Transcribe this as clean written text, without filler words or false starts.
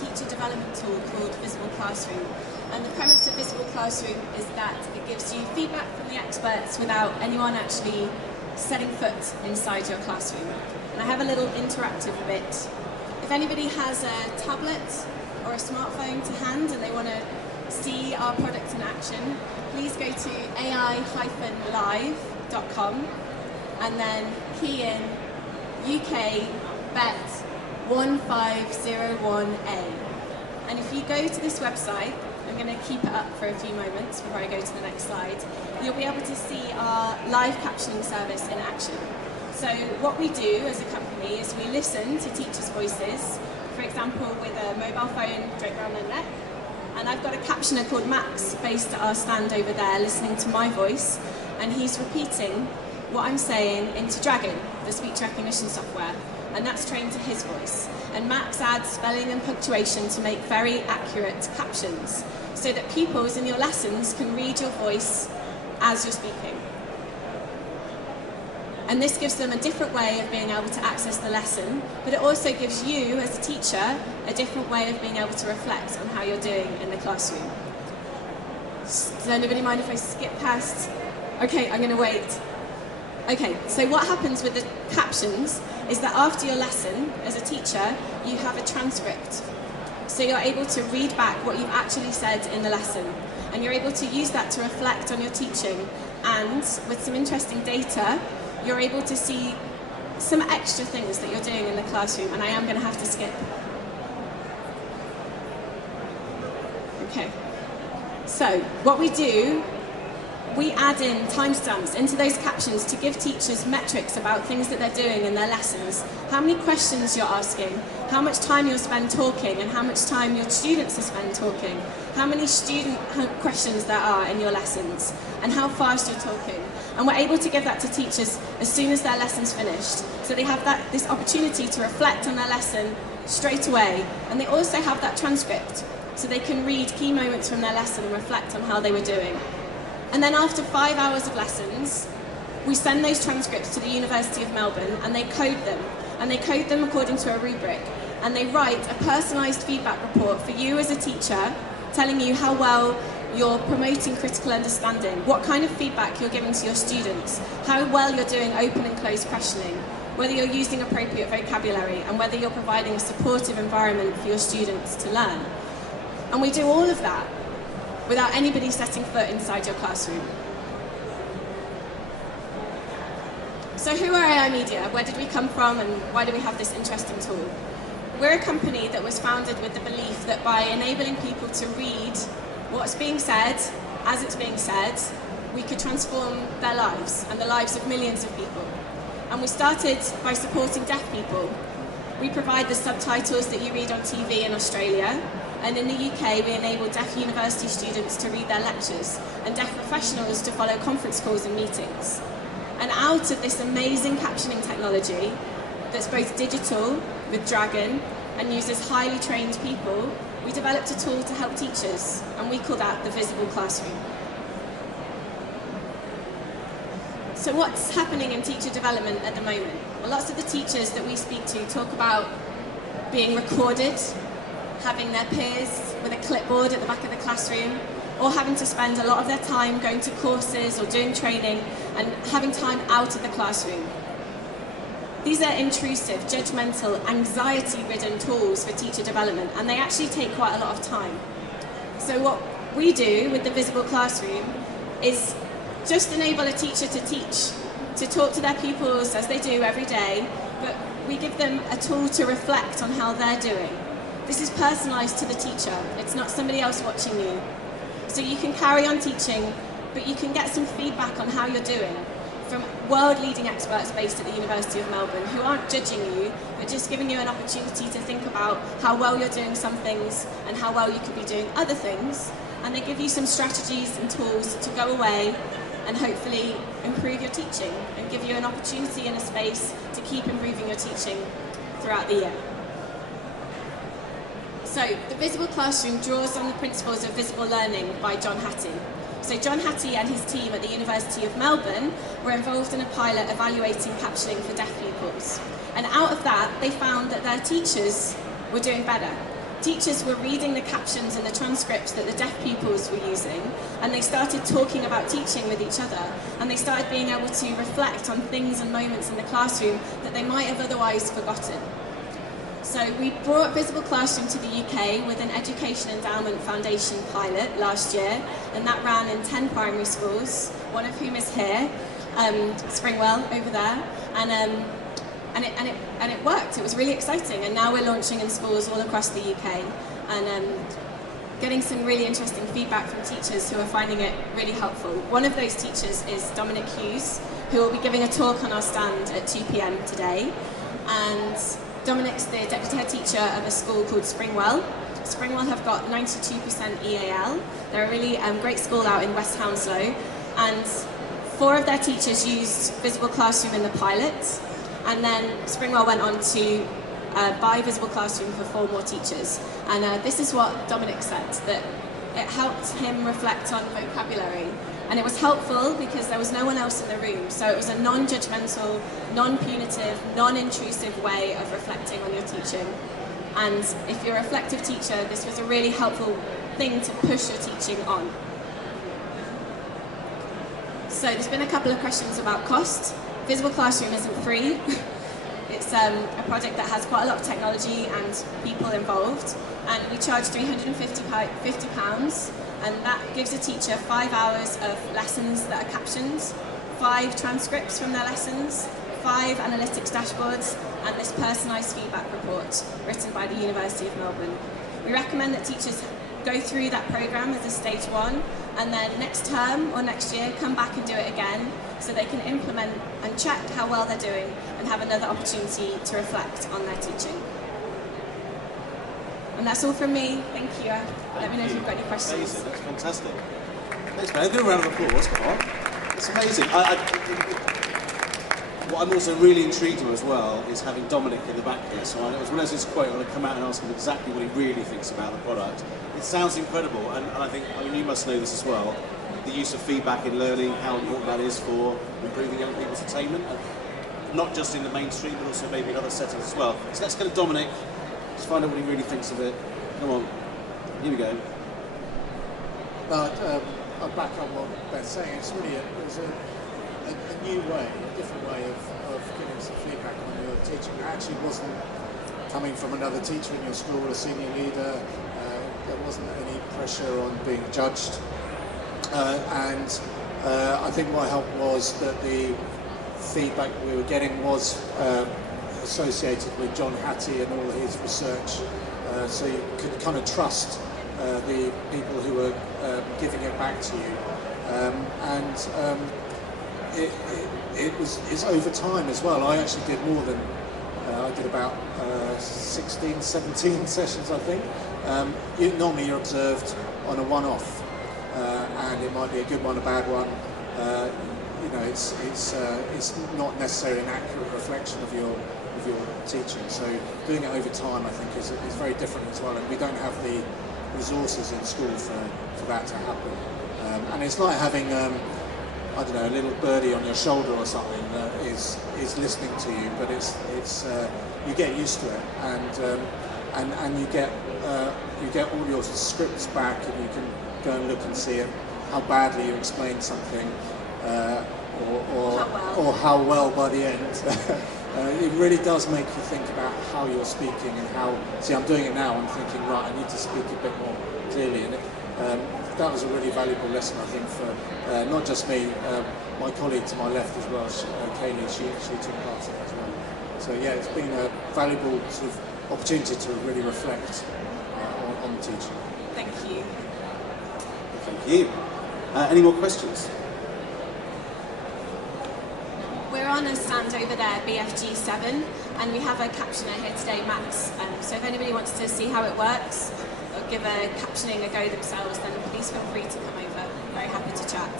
teacher development tool called Visible Classroom. And the premise of Visible Classroom is that it gives you feedback from the experts without anyone actually setting foot inside your classroom. And I have a little interactive bit. If anybody has a tablet or a smartphone to hand and they want to see our product in action, please go to ai-live.com and then key in UK BETT 1501A. And if you go to this website, I'm going to keep it up for a few moments before I go to the next slide, you'll be able to see our live captioning service in action. So what we do as a company is we listen to teachers' voices, for example with a mobile phone draped around their neck. And I've got a captioner called Max based at our stand over there listening to my voice, and he's repeating what I'm saying into Dragon, the speech recognition software, and that's trained to his voice. And Max adds spelling and punctuation to make very accurate captions so that pupils in your lessons can read your voice as you're speaking. And this gives them a different way of being able to access the lesson, but it also gives you, as a teacher, a different way of being able to reflect on how you're doing in the classroom. Does anybody mind if I skip past? Okay, I'm going to wait. Okay, so what happens with the captions is that after your lesson, as a teacher, you have a transcript. So you're able to read back what you've actually said in the lesson, and you're able to use that to reflect on your teaching, and with some interesting data, you're able to see some extra things that you're doing in the classroom, and I am going to have to skip. Okay, so what we do, we add in timestamps into those captions to give teachers metrics about things that they're doing in their lessons. How many questions you're asking, how much time you'll spend talking, and how much time your students will spend talking. How many student questions there are in your lessons, and how fast you're talking. And we're able to give that to teachers as soon as their lesson's finished. So they have this opportunity to reflect on their lesson straight away. And they also have that transcript, so they can read key moments from their lesson and reflect on how they were doing. And then after 5 hours of lessons, we send those transcripts to the University of Melbourne and they code them. And they code them according to a rubric. And they write a personalised feedback report for you as a teacher, telling you how well you're promoting critical understanding, what kind of feedback you're giving to your students, how well you're doing open and closed questioning, whether you're using appropriate vocabulary, and whether you're providing a supportive environment for your students to learn. And we do all of that without anybody setting foot inside your classroom. So who are AI Media? Where did we come from, and why do we have this interesting tool? We're a company that was founded with the belief that by enabling people to read what's being said as it's being said, we could transform their lives and the lives of millions of people. And we started by supporting deaf people. We provide the subtitles that you read on TV in Australia, and in the UK we enable deaf university students to read their lectures and deaf professionals to follow conference calls and meetings. And out of this amazing captioning technology that's both digital with Dragon and uses highly trained people, we developed a tool to help teachers, and we call that the Visible Classroom. So what's happening in teacher development at the moment? Well, lots of the teachers that we speak to talk about being recorded, having their peers with a clipboard at the back of the classroom, or having to spend a lot of their time going to courses or doing training and having time out of the classroom. These are intrusive, judgmental, anxiety-ridden tools for teacher development, and they actually take quite a lot of time. So what we do with the Visible Classroom is just enable a teacher to teach, to talk to their pupils as they do every day, but we give them a tool to reflect on how they're doing. This is personalised to the teacher. It's not somebody else watching you. So you can carry on teaching, but you can get some feedback on how you're doing from world-leading experts based at the University of Melbourne who aren't judging you, but just giving you an opportunity to think about how well you're doing some things and how well you could be doing other things. And they give you some strategies and tools to go away and hopefully improve your teaching and give you an opportunity and a space to keep improving your teaching throughout the year. So the Visible Classroom draws on the principles of visible learning by John Hattie. So John Hattie and his team at the University of Melbourne were involved in a pilot evaluating captioning for deaf pupils. And out of that, they found that their teachers were doing better. teachers were reading the captions and the transcripts that the deaf pupils were using, and they started talking about teaching with each other, and they started being able to reflect on things and moments in the classroom that they might have otherwise forgotten. So we brought Visible Classroom to the UK with an Education Endowment Foundation pilot last year, and that ran in 10 primary schools, one of whom is here, Springwell over there, and it worked. It was really exciting, and now we're launching in schools all across the UK, and getting some really interesting feedback from teachers who are finding it really helpful. One of those teachers is Dominic Hughes, who will be giving a talk on our stand at 2 PM today, and Dominic's the deputy head teacher of a school called Springwell. Springwell have got 92% EAL. They're a really great school out in West Hounslow, and 4 of their teachers used Visible Classroom in the pilot, and then Springwell went on to buy Visible Classroom for 4 more teachers. And this is what Dominic said, that it helped him reflect on vocabulary. And it was helpful because there was no one else in the room, so it was a non-judgmental, non-punitive, non-intrusive way of reflecting on your teaching. And if you're a reflective teacher, this was a really helpful thing to push your teaching on. So there's been a couple of questions about cost. Visible Classroom isn't free. It's a project that has quite a lot of technology and people involved, and we charge £350, and that gives a teacher 5 hours of lessons that are captioned, 5 transcripts from their lessons, 5 analytics dashboards, and this personalised feedback report written by the University of Melbourne. We recommend that teachers go through that programme as a stage 1, and then next term or next year come back and do it again, so they can implement and check how well they're doing and have another opportunity to reflect on their teaching. And that's all from me. Thank you. Let me know if you've got any questions. Amazing. That's fantastic. Thanks, man. Give a round of applause. Come on. It's amazing. What I'm also really intrigued with as well is having Dominic in the back here. So as well as this quote, I want to come out and ask him exactly what he really thinks about the product. It sounds incredible, and I think, I mean, you must know this as well, the use of feedback in learning, how important that is for improving young people's attainment, not just in the mainstream, but also maybe in other settings as well. So let's go to Dominic, just find out what he really thinks of it. Come on, here we go. I'll back up what Beth's saying. It's really a new way, a different way of giving some feedback on your teaching. It actually wasn't coming from another teacher in your school, a senior leader. There wasn't any pressure on being judged. And I think what helped was that the feedback we were getting was associated with John Hattie and all his research, so you could kind of trust the people who were giving it back to you, it's over time as well. I actually did more than I did about 16, 17 sessions, I think. Normally you're observed on a one-off, and it might be a good one, a bad one. You know, it's not necessarily an accurate reflection of your teaching. So doing it over time, I think, is very different as well. And we don't have the resources in school for that to happen. And it's like having I don't know, a little birdie on your shoulder or something that is listening to you, but it's you get used to it, and you get all your scripts back, and you can go and look and see how badly you explained something, or how well by the end. It really does make you think about how you're speaking and how. See, I'm doing it now. I'm thinking, right, I need to speak a bit more clearly, and that was a really valuable lesson, I think, for not just me, my colleague to my left as well, Kaylee, she took part in it as well. So yeah, it's been a valuable sort of opportunity to really reflect on the teaching. Thank you. Thank you. Any more questions? We're on a stand over there, BFG7, and we have a captioner here today, Max. So if anybody wants to see how it works, or give captioning a go themselves, then please feel free to come over. Very happy to chat.